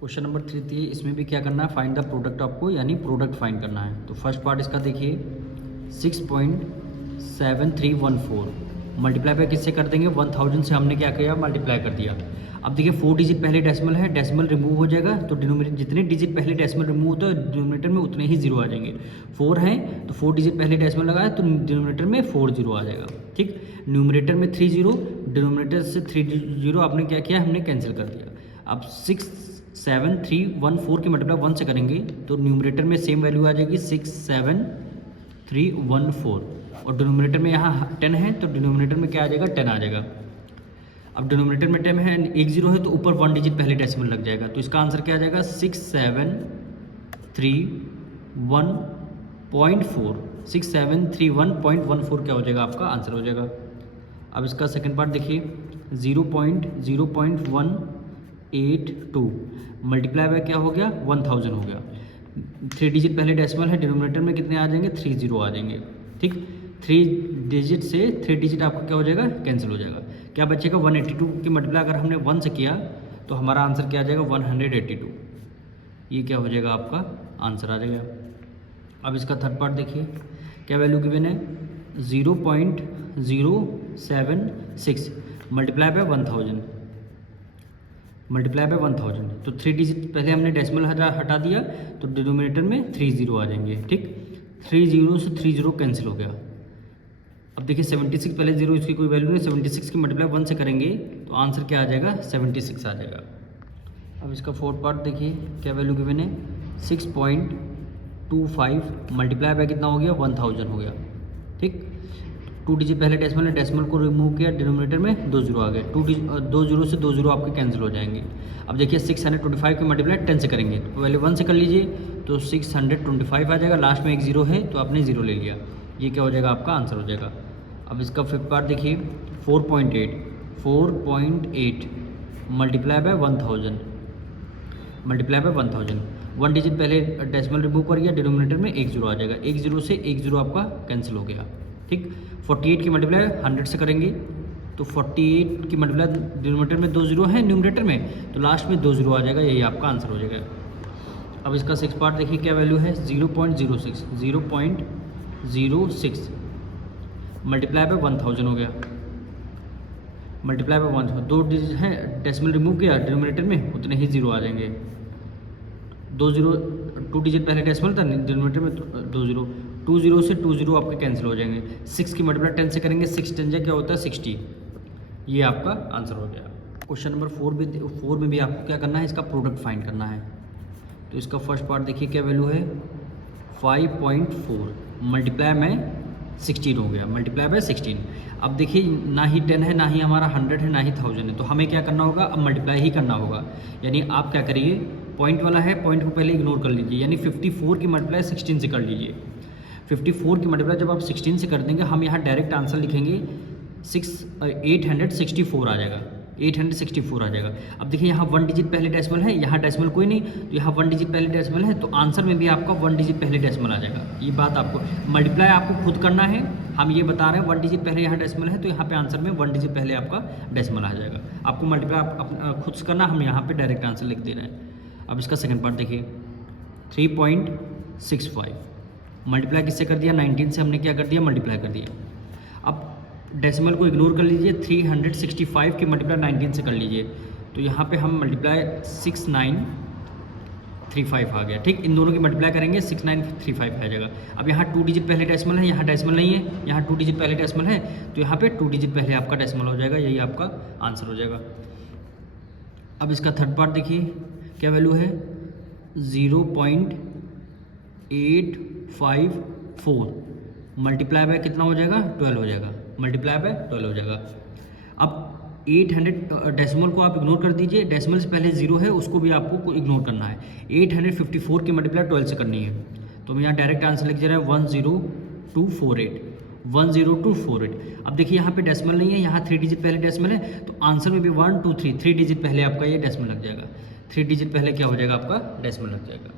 Question number 3 थी, इसमें भी क्या करना है, फाइंड द प्रोडक्ट आपको, यानी प्रोडक्ट फाइंड करना है। तो फर्स्ट पार्ट इसका देखिए 6.7314 मल्टीप्लाई पे किससे कर देंगे, 1000 से हमने क्या किया, मल्टीप्लाई कर दिया। अब देखिए 4 डिजिट पहले डेसिमल है, डेसिमल रिमूव हो जाएगा तो डिनोमिनेटर जितने डिजिट पहले डेसिमल रिमूव होता है डिनोमिनेटर में उतने ही जीरो आ जाएंगे। 4 है तो 4 डिजिट पहले डेसिमल लगाया तो डिनोमिनेटर में 4 जीरो आ जाएगा। ठीक, न्यूमरेटर में 3 जीरो, डिनोमिनेटर से 3 जीरो आपने क्या किया, हमने कैंसिल कर दिया। अब 67314 की मल्टीप्लाई 1 से करेंगे तो न्यूमरेटर में सेम वैल्यू आ जाएगी 67314 और डिनोमिनेटर में यहाँ 10 है तो डिनोमिनेटर में क्या आ जाएगा, 10 आ जाएगा। अब डिनोमिनेटर में 10 है, 1 जीरो है तो ऊपर 1 डिजिट पहले डेसिमल लग जाएगा तो इसका आंसर क्या आ जाएगा 6731.4 6731.14 क्या हो जाएगा, आपका आंसर हो जाएगा। अब इसका सेकंड पार्ट देखिए 0.0182 मल्टीप्लाई बाय क्या हो गया, 1000 हो गया। 3 डिजिट पहले डेसिमल है, डिनोमिनेटर में कितने आ जाएंगे, 3 जीरो आ जाएंगे। ठीक, 3 डिजिट से 3 डिजिट आपका क्या हो जाएगा, कैंसिल हो जाएगा। क्या बचेगा 182 की मल्टीप्लाई अगर हमने 1 से किया तो हमारा आंसर क्या आ जाएगा 182। ये क्या हो जाएगा, आपका आंसर आ जाएगा। अब इसका थर्ड पार्ट देखिए क्या वैल्यू गिवन है 0.076 मल्टीप्लाई बाय 1000 मल्टीप्लाई बाय 1000 तो 3 डिजिट पहले हमने डेसिमल हटा दिया तो डिनोमिनेटर में 3 जीरो आ जाएंगे। ठीक, 3 जीरो से 3 जीरो कैंसिल हो गया। अब देखिए 76 पहले जीरो, इसकी कोई वैल्यू नहीं, 76 की मल्टीप्लाई 1 से करेंगे तो आंसर क्या आ जाएगा 76 आ जाएगा। अब इसका फोर्थ पार्ट देखिए क्या वैल्यू गिवन है 6.25 मल्टीप्लाई बाय कितना हो गया 1000 हो गया। ठीक, 2 डिजिट पहले डेसिमल है, डेसिमल को रिमूव किया, डिनोमिनेटर में 2 जीरो आ गए। 2 जीरो से 2 जीरो आपके कैंसिल हो जाएंगे। अब देखिए 625 की मल्टीप्लाई 10 से करेंगे तो पहले 1 से कर लीजिए तो 625 आ जाएगा, लास्ट में 1 जीरो है तो आपने जीरो ले लिया। ये क्या हो जाएगा, आपका आंसर हो जाएगा। अब इसका फिफ्थ पार्ट देखिए 4.8 multiply by 1000 multiply by 1000 1 digit पहले डेसिमल रिमूव कर गया, डिनोमिनेटर में 1 जीरो आ जाएगा। 1 जीरो से 1 जीरो आपका कैंसिल हो गया। ठीक, 48 की मल्टीप्लाई 100 से करेंगे तो 48 की मल्टीप्लाई डिनोमिनेटर में 2 जीरो है, न्यूमरेटर में तो लास्ट में 2 जीरो आ जाएगा, यही आपका आंसर हो जाएगा। अब इसका सिक्स पार्ट देखिए क्या वैल्यू है 0.06 मल्टीप्लाई बाय 1000 हो गया। मल्टीप्लाई बाय 1 2 डिजिट है, डेसिमल रिमूव किया, डिनोमिनेटर में उतने ही जीरो आ जाएंगे। 2 जीरो 2 डिजिट पहले डेसिमल था, डिनोमिनेटर में 2 जीरो, 2 जीरो से 2 जीरो आपके कैंसिल हो जाएंगे। 6 की मल्टीप्लाई 10 से करेंगे, 6 10 क्या होता है 60। ये आपका आंसर हो गया। क्वेश्चन नंबर 4 में भी आपको क्या करना है, इसका प्रोडक्ट फाइंड करना है। तो इसका फर्स्ट पार्ट देखिए क्या वैल्यू है 5.4 मल्टीप्लाई में 16 हो गया, मल्टीप्लाई बाय 16। अब देखिए ना ही 10 है, ना ही हमारा 100 है, ना ही 1000 है, तो हमें क्या करना होगा, अब मल्टीप्लाई ही करना होगा। यानी आप क्या करिए, पॉइंट वाला है, पॉइंट को पहले इग्नोर कर लीजिए, यानी 54 की मल्टीप्लाई 16 से कर लीजिए। 54 की मल्टीप्लाई जब आप 16 से कर देंगे, हम यहाँ डायरेक्ट आंसर लिखेंगे 864 आ जाएगा, 864 आ जाएगा। अब देखिए यहाँ 1 डिजिट पहले डेसिमल है, यहाँ डेसिमल कोई नहीं तो यहाँ 1 डिजिट पहले डेसिमल है, तो आंसर में भी आपका 1 डिजिट पहले डेसिमल आ जाएगा। ये बात आपको मल्टीप्लाई आपको खुद करना है, हम ये बता रहे हैं 1 डिजिट पहले यहाँ डेसिमल है तो यहाँ पे आंसर में 1 डिजिट पहले आपका डेसिमल आ जाएगा। आपको मल्टीप्लाई खुद से करना, हम यहाँ पे डायरेक्ट आंसर लिख दे रहे हैं। अब इसका सेकंड पार्ट देखिए 3.65 मल्टीप्लाई किससे कर दिया, 19 से हमने क्या कर दिया, मल्टीप्लाई कर दिया। अब डेसिमल को इग्नोर कर लीजिए, 365 की मल्टीप्लाई 19 से कर लीजिए तो यहाँ पे हम मल्टीप्लाई 6935 आ गया। ठीक, इन दोनों की मल्टीप्लाई करेंगे 6935 आ जाएगा। अब यहाँ 2 डिजिट पहले डेसिमल है, यहाँ डेसिमल नहीं है, यहाँ 2 डिजिट पहले डेसिमल है तो यहाँ पे 2 डिजिट पहले आपका डेसिमल हो जाएगा, यही आपका आंसर हो जाएगा। अब इसका थर्ड पार्ट देखिए क्या वैल्यू है 0.854 मल्टीप्लाई बाय कितना हो जाएगा 12 हो जाएगा, मल्टीप्लाई बाय 12 हो जाएगा। अब 800 डेसिमल को आप इग्नोर कर दीजिए, डेसिमल से पहले जीरो है उसको भी आपको इग्नोर करना है। 854 की मल्टीप्लाई 12 से करनी है तो हम यहाँ डायरेक्ट आंसर लिख दे रहे हैं 10248 10248। अब देखिए यहाँ पे डेसिमल नहीं है, यहाँ 3 डिजिट पहले डेसिमल है तो आंसर में भी 1 2 3 डिजिट पहले आपका ये डेसिमल लग जाएगा। 3 डिजिट पहले क्या हो जाएगा, आपका डेसिमल लग जाएगा।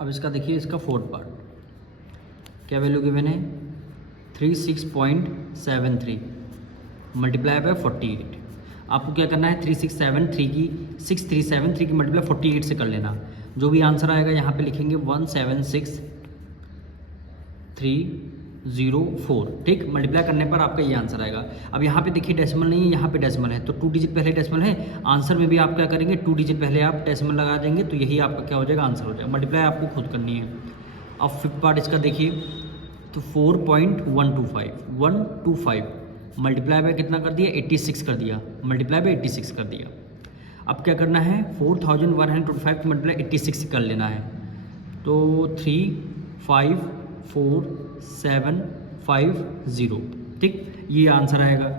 अब इसका देखिए इसका फोर्थ पार्ट क्या वैल्यू गिवन है 36.73 मल्टीप्लाई बाय 48। आपको क्या करना है 6373 की मल्टीप्लाई 48 से कर लेना। जो भी आंसर आएगा यहाँ पे लिखेंगे 176,304। ठीक, मल्टीप्लाई करने पर आपका ये आंसर आएगा। अब यहाँ पे देखिए डेसिमल नहीं है, यहाँ पे डेसिमल है, तो 2 डिजिट पहले डेसिमल है। आंसर में भी आप क्या करेंगे 2 डिजिट पहले आप डेसिमल लगा देंगे, तो यही आपका क्या हो जाएगा आंसर हो जाएगा। मल्टीप्लाई आपको खुद करनी है। अब फिफ्थ पार्ट इसका देखिए, तो 4.125 मल्टीप्लाई बाय कितना कर दिया 86 कर दिया, मल्टीप्लाई बाय 86 कर दिया। अब क्या करना है 4125 की मल्टीप्लाई 86 से कर लेना है, तो 354,750। ठीक, ये आंसर आएगा।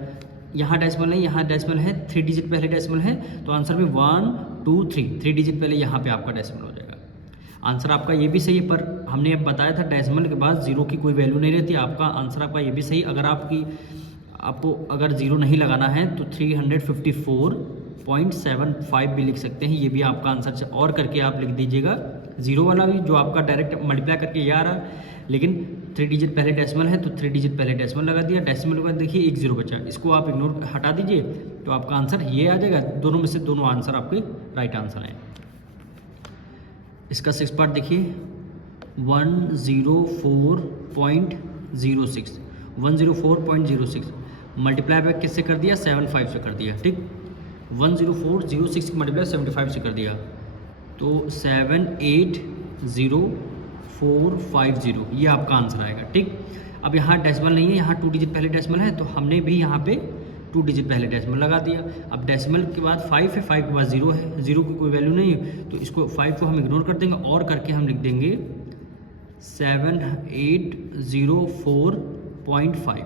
यहाँ डेसिमल है, यहाँ डेसिमल है, 3 डिजिट पहले डेसिमल है, तो आंसर में 1 2 3 डिजिट पहले यहाँ पे आपका डेसिमल हो जाएगा। आंसर आपका ये भी सही है, पर हमने अब बताया था डेसिमल के बाद जीरो की कोई वैल्यू नहीं रहती। आपका आंसर आपका ये भी सही। अगर आपको अगर जीरो नहीं लगाना है तो 354.75 भी लिख सकते हैं, ये भी आपका आंसर। और करके आप लिख दीजिएगा जीरो वाला भी, जो आपका डायरेक्ट मल्टीप्लाई करके ये आ रहा, लेकिन 3 डिजिट पहले डेसिमल है तो 3 डिजिट पहले डेसिमल लगा दिया। डेसिमल के बाद देखिए 1 जीरो बचा, इसको आप इग्नोर हटा दीजिए तो आपका आंसर ये आ जाएगा। दोनों में से दोनों आंसर आपके राइट आंसर हैं। इसका 6 पार्ट देखिए, 104.06 मल्टीप्लाई बाय किससे कर दिया 75 से कर दिया। ठीक, 10406 की मल्टीप्लाई 75 से कर दिया, तो 780,450 ये आपका आंसर आएगा। ठीक, अब यहाँ डेसिमल नहीं है, यहाँ 2 डिजिट पहले डेसिमल है, तो हमने भी यहाँ पे 2 डिजिट पहले डेसिमल लगा दिया। अब डेसिमल के बाद 5 है, 5 के बाद 0 है, 0 की कोई वैल्यू नहीं है, तो इसको 5 को हम इग्नोर कर देंगे और करके हम लिख देंगे 7804.5।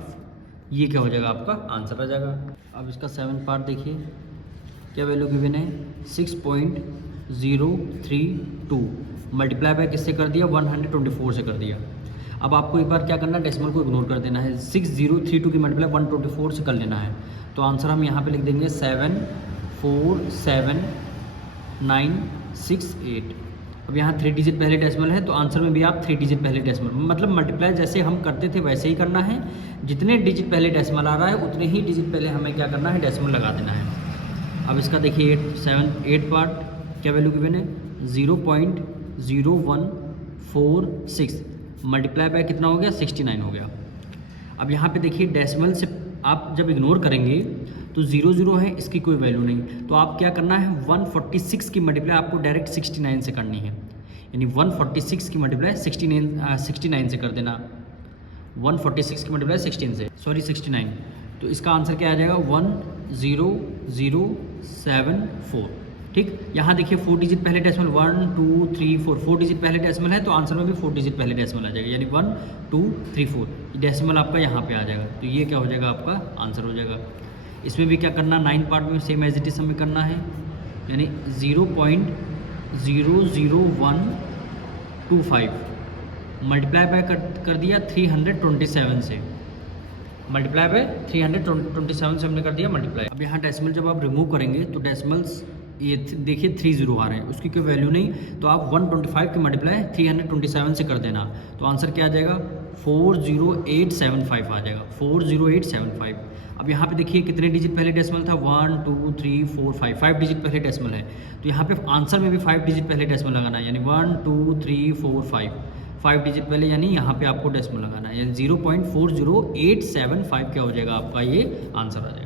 ये क्या हो जाएगा आपका आंसर आ जाएगा। अब इसका 7 पार्ट देखिए, क्या वैल्यू गिवन है 6.032 मल्टीप्लाई बाय किससे कर दिया 124 से कर दिया। अब आपको एक बार क्या करना है डेसिमल को इग्नोर कर देना है। 6032 की मल्टीप्लाई 124 से कर लेना है, तो आंसर हम यहाँ पे लिख देंगे 747968। अब यहाँ 3 डिजिट पहले डेसिमल है, तो आंसर में भी आप 3 डिजिट पहले डेसिमल, मतलब मल्टीप्लाई जैसे हम करते थे वैसे ही करना है। जितने डिजिट पहले डेसिमल आ रहा है उतने ही डिजिट पहले हमें क्या करना है डेसिमल लगा देना है। अब इसका देखिए 8 पार्ट, क्या वैल्यू गिवन है 0.0146 मल्टीप्लाई बाय कितना हो गया 69 हो गया। अब यहाँ पे देखिए डेसिमल से आप जब इग्नोर करेंगे तो 0 है, इसकी कोई वैल्यू नहीं, तो आप क्या करना है 146 की मल्टीप्लाई आपको डायरेक्ट 69 से करनी है, यानी 146 की मल्टीप्लाई 69 से कर देना। 146 की मल्टीप्लाई 69, तो इसका आंसर क्या आ जाएगा 10074। ठीक, यहाँ देखिए 4 डिजिट पहले डेसिमल 1 2 3 4 डिजिट पहले डेसिमल है, तो आंसर में भी 4 डिजिट पहले डेसिमल आ जाएगा, यानी 1 2 3 4 डेसिमल आपका यहाँ पे आ जाएगा। तो ये क्या हो जाएगा आपका आंसर हो जाएगा। इसमें भी क्या करना 9 पार्ट में सेम एज इट इज हमें करना है, यानी 0.00125 मल्टीप्लाई बाय कर दिया 327 से, मल्टीप्लाई बाय 327 से हमने कर दिया मल्टीप्लाई। अब यहाँ डेसिमल जब आप रिमूव करेंगे तो डेसिमल्स ये देखिए 30 आ रहे हैं, उसकी कोई वैल्यू नहीं, तो आप 125 की मल्टीप्लाई 327 से कर देना, तो आंसर क्या आ जाएगा 40875 आ जाएगा, 40875। अब यहाँ पे देखिए कितने डिजिट पहले डेसिमल था 1 2 3 4 5 डिजिट पहले डेसिमल है, तो यहाँ पे आंसर में भी 5 डिजिट पहले डेसिमल लगाना है, यानी 1 2 3 4 5 डिजिट पहले, यानी यहाँ पे आपको डेसिमल लगाना है, यानी 0.40875 क्या हो जाएगा आपका ये आंसर आ जाएगा।